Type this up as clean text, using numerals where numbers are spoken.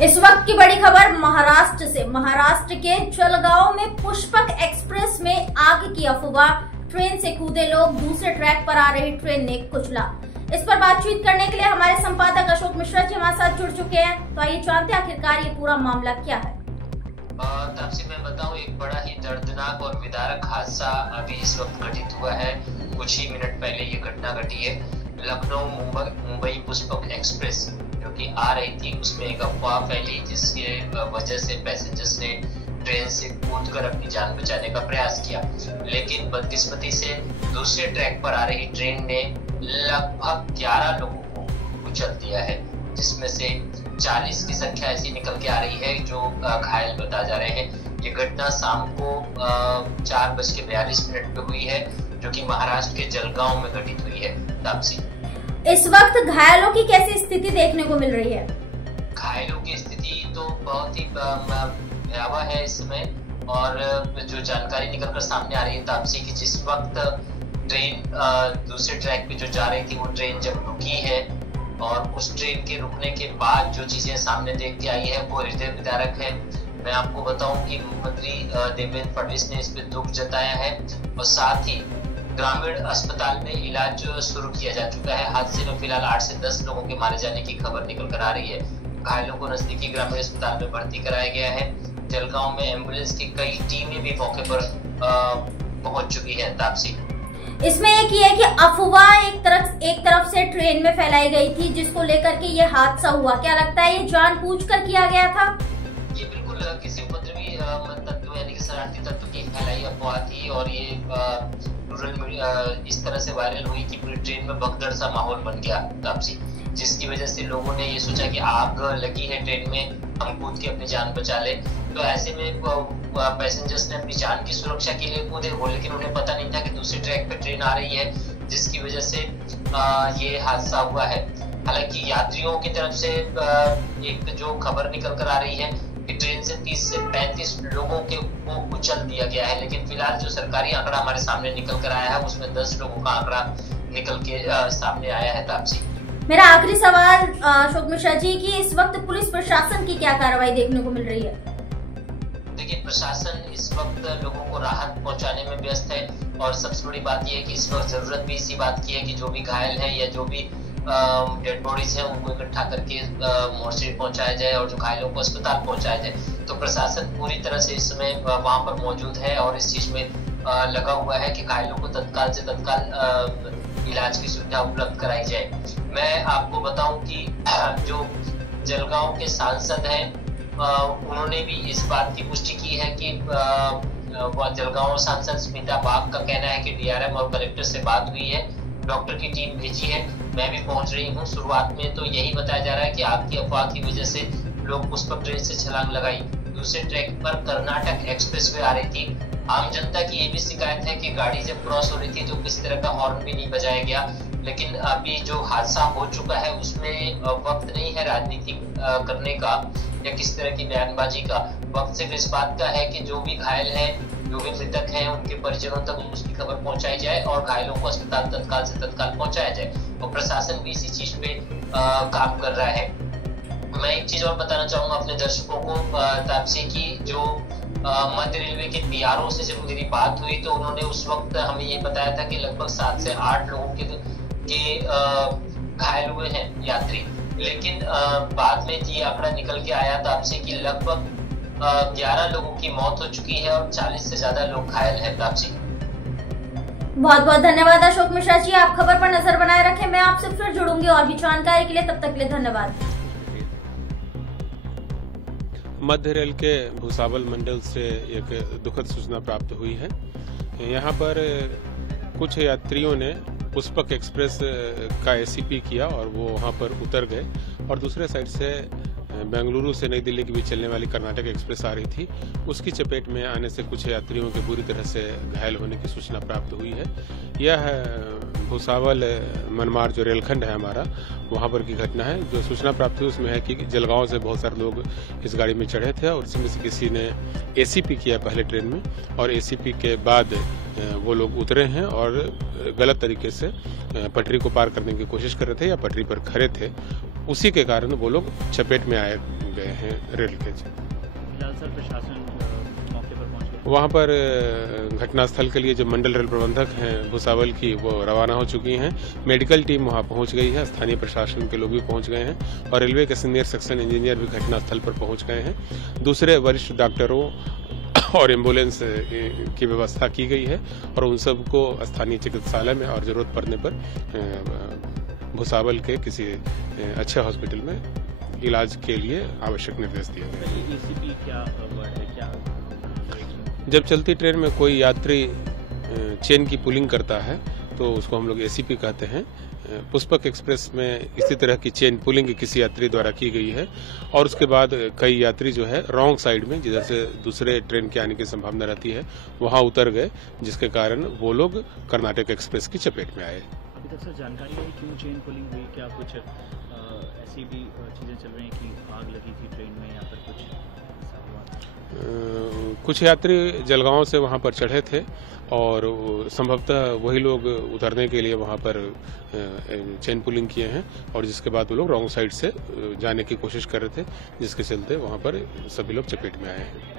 इस वक्त की बड़ी खबर महाराष्ट्र से। महाराष्ट्र के जलगांव में पुष्पक एक्सप्रेस में आग की अफवाह, ट्रेन से कूदे लोग, दूसरे ट्रैक पर आ रही ट्रेन ने कुचला। इस पर बातचीत करने के लिए हमारे संपादक अशोक मिश्रा जी हमारे साथ जुड़ चुके हैं। तो आइए जानते हैं आखिरकार ये पूरा मामला क्या है। तापसी, मैं बताऊं, एक बड़ा ही दर्दनाक और विदारक हादसा अभी इस वक्त घटित हुआ है। कुछ ही मिनट पहले ये घटना घटी है। लखनऊ मुंबई पुष्पक एक्सप्रेस जो कि आ रही थी, उसमें एक अफवाह फैली जिसके वजह से पैसेंजर्स ने ट्रेन से कूदकर अपनी जान बचाने का प्रयास किया, लेकिन बदकिस्मती से दूसरे ट्रैक पर आ रही ट्रेन ने लगभग 11 लोगों को कुचल दिया है, जिसमें से 40 की संख्या ऐसी निकल के आ रही है जो घायल बताए जा रहे हैं। ये घटना शाम को 4:42 पे हुई है, जो कि महाराष्ट्र के जलगांव में घटित हुई है। तापसी, इस वक्त घायलों की कैसी स्थिति देखने को मिल रही है? घायलों की स्थिति तो बहुत ही भयावह है इस समय, और जो जानकारी निकलकर सामने आ रही है तापसी की, जिस वक्त ट्रेन दूसरे ट्रैक पे जो जा रही थी, वो ट्रेन जब रुकी है और उस ट्रेन के रुकने के बाद जो चीजें सामने देख के आई है वो हृदय विदारक है। मैं आपको बताऊं कि मुख्यमंत्री देवेंद्र फडणवीस ने इस पे दुख जताया है और साथ ही ग्रामीण अस्पताल में इलाज शुरू किया जा चुका है। हादसे में फिलहाल 8 से 10 लोगों के मारे जाने की खबर निकल कर आ रही है। घायलों को नजदीकी ग्रामीण अस्पताल में भर्ती कराया गया है। जलगांव में एम्बुलेंस की कई टीमें भी मौके पर पहुंच चुकी है। तापसी, इसमें एक ये है कि अफवाह एक तरफ से ट्रेन में फैलाई गई थी, जिसको लेकर के ये हादसा हुआ। क्या लगता है ये जानबूझकर किया गया था? ये बिल्कुल किसी उपद्रवी तत्व यानी कि शरारती तत्व की फैलाई अफवाह थी, और ये सोशल मीडिया इस तरह से वायरल हुई कि पूरी ट्रेन में भगदड़ सा माहौल बन गया तापसी, जिसकी वजह से लोगों ने ये सोचा कि आग लगी है ट्रेन में, हम कूद के अपनी जान बचा ले। तो ऐसे में पैसेंजर्स ने अपनी जान की सुरक्षा के लिए कूदे हो, लेकिन उन्हें पता नहीं था कि दूसरे ट्रैक पे ट्रेन आ रही है, जिसकी वजह से ये हादसा हुआ है। हालांकि यात्रियों की तरफ से एक जो खबर निकल कर आ रही है कि ट्रेन से 30 से 35 लोगों को कुचल दिया गया है, लेकिन फिलहाल जो सरकारी आंकड़ा हमारे सामने निकल कर आया है उसमें 10 लोगों का आंकड़ा निकल के सामने आया है। तापसी, मेरा आखिरी सवाल अशोक मिश्रा जी की, इस वक्त पुलिस प्रशासन की क्या कार्रवाई देखने को मिल रही है? देखिए, प्रशासन इस वक्त लोगों को राहत पहुंचाने में व्यस्त है, और सबसे बड़ी बात यह है कि इस वक्त जरूरत भी इसी बात की है कि जो भी घायल है या जो भी डेड बॉडीज है उनको इकट्ठा करके मोर्चरी पहुंचाया जाए और जो घायलों को अस्पताल पहुंचाया जाए। तो प्रशासन पूरी तरह से इस समय वहां पर मौजूद है और इस चीज में लगा हुआ है कि घायलों को तत्काल से तत्काल इलाज की सुविधा उपलब्ध कराई जाए। मैं आपको बताऊं कि जो जलगांव के सांसद हैं उन्होंने भी इस बात की पुष्टि की है कि जलगांव सांसद स्मिता बाग का कहना है कि डीआरएम और कलेक्टर से बात हुई है, डॉक्टर की टीम भेजी है, मैं भी पहुंच रही हूं। शुरुआत में तो यही बताया जा रहा है कि आग की अफवाह की वजह से लोग पुष्पक ट्रेन से छलांग लगाई। दूसरे ट्रैक पर कर्नाटक एक्सप्रेस वे आ रही थी। आम जनता की ये भी शिकायत है कि गाड़ी जब क्रॉस हो रही थी तो किसी तरह का हॉर्न भी नहीं बजाया गया, लेकिन अभी जो हादसा हो चुका है उसमें वक्त नहीं है राजनीति करने का या किसी तरह की बयानबाजी का। वक्त सिर्फ इस बात का है कि जो भी घायल है, जो भी मृतक हैं, उनके परिजनों तक उसकी खबर पहुंचाई जाए और घायलों को अस्पताल तत्काल से तत्काल पहुंचाया जाए, और प्रशासन भी इसी चीज पे काम कर रहा है। मैं एक चीज और बताना चाहूंगा अपने दर्शकों को तापसी की, जो मध्य रेलवे के पीआरओ से जब मेरी बात हुई तो उन्होंने उस वक्त हमें ये बताया था कि लगभग 7 से 8 लोगों के घायल हुए हैं यात्री, लेकिन बाद में ये आंकड़ा निकल के आया तापसी की लगभग 11 लोगों की मौत हो चुकी है और 40 से ज्यादा लोग घायल हैं। तापसी, बहुत बहुत धन्यवाद अशोक मिश्रा जी, आप खबर पर नजर बनाए रखें। मैं आपसे फिर जुड़ूंगी और भी जानकारी के लिए, तब तक के लिए धन्यवाद। मध्य रेल के भूसावल मंडल से एक दुखद सूचना प्राप्त हुई है। यहाँ पर कुछ यात्रियों ने पुष्पक एक्सप्रेस का एसीपी किया और वो वहाँ पर उतर गए, और दूसरे साइड से बेंगलुरु से नई दिल्ली के बीच चलने वाली कर्नाटक एक्सप्रेस आ रही थी। उसकी चपेट में आने से कुछ यात्रियों के बुरी तरह से घायल होने की सूचना प्राप्त हुई है। यह भूसावल मनमाड़ जो रेलखंड है हमारा, वहाँ पर की घटना है। जो सूचना प्राप्त हुई उसमें है कि जलगांव से बहुत सारे लोग इस गाड़ी में चढ़े थे और उसमें से किसी ने एसीपी किया पहले ट्रेन में, और एसीपी के बाद वो लोग उतरे हैं और गलत तरीके से पटरी को पार करने की कोशिश कर रहे थे या पटरी पर खड़े थे। उसी के कारण वो लोग चपेट में आए गए हैं रेल के। फिलहाल सर प्रशासन मौके पर पहुंच गया। वहाँ पर घटनास्थल के लिए जो मंडल रेल प्रबंधक हैं भुसावल की, वो रवाना हो चुकी हैं। मेडिकल टीम वहाँ पहुँच गई है, स्थानीय प्रशासन के लोग भी पहुँच गए हैं और रेलवे के सीनियर सेक्शन इंजीनियर भी घटनास्थल पर पहुँच गए हैं। दूसरे वरिष्ठ डॉक्टरों और एम्बुलेंस की व्यवस्था की गई है और उन सबको स्थानीय चिकित्सालय में और जरूरत पड़ने पर भुसावल के किसी अच्छे हॉस्पिटल में इलाज के लिए आवश्यक निर्देश दिए गए। एसीपी क्या वर्ड है, क्या जब चलती ट्रेन में कोई यात्री चेन की पुलिंग करता है तो उसको हम लोग एसीपी कहते हैं। पुष्पक एक्सप्रेस में इसी तरह की चेन पुलिंग किसी यात्री द्वारा की गई है और उसके बाद कई यात्री जो है रॉन्ग साइड में, जिधर से दूसरे ट्रेन के आने की संभावना रहती है, वहां उतर गए, जिसके कारण वो लोग कर्नाटक एक्सप्रेस की चपेट में आए। अभी तक सर जानकारी है क्यों चेन पुलिंग हुई, क्या कुछ ऐसी भी चीजें चल रही हैं कि आग लगी थी ट्रेन में या फिर कुछ ऐसा हुआ? कुछ यात्री जलगांव से वहां पर चढ़े थे और संभवतः वही लोग उतरने के लिए वहां पर चेन पुलिंग किए हैं और जिसके बाद वो लोग रॉन्ग साइड से जाने की कोशिश कर रहे थे, जिसके चलते वहां पर सभी लोग चपेट में आए हैं।